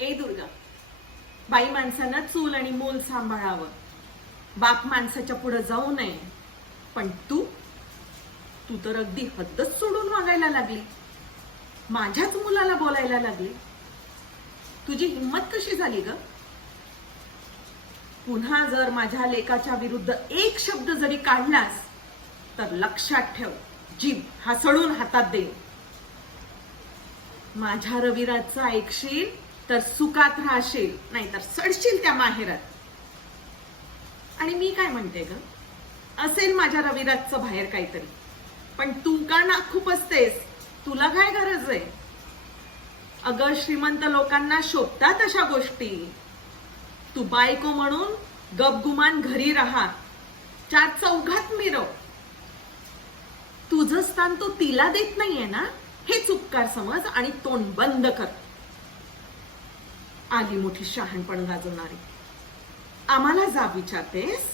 ए दुर्गा, बाई माणसानं चूल आणि मूल सांभाळावं, बाप माणसाच्या पुढे जाऊ नये. पण तू तू तर अगदी हद्दच सोडून वागायला लागली. माझ्याच मुलाला बोलायला लागली. तुझी हिंमत कशी झाली ग? पुन्हा जर माझ्या लेकाच्या विरुद्ध एक शब्द जरी काढलास तर लक्षात ठेव, जीभ हासडून हातात दे. माझ्या रविराजचं ऐकशील तर सुखात राहशील, नाहीतर सडशील त्या माहेरात. आणि मी काय म्हणते ग, असेल माझ्या रविराजचं बाहेर काहीतरी, पण तू का नाखूप असतेस? तुला काय गरज आहे? अगं, श्रीमंत लोकांना शोभतात अशा गोष्टी. तू बायको म्हणून गपगुमान घरी राहा, चार चौघात मिरव. तुझं स्थान तो तिला देत नाहीये ना, हे चुपकार समज आणि तोंड बंद कर. आली मोठी शहाणपण गाजवणारी. आम्हाला जाब विचारतेस?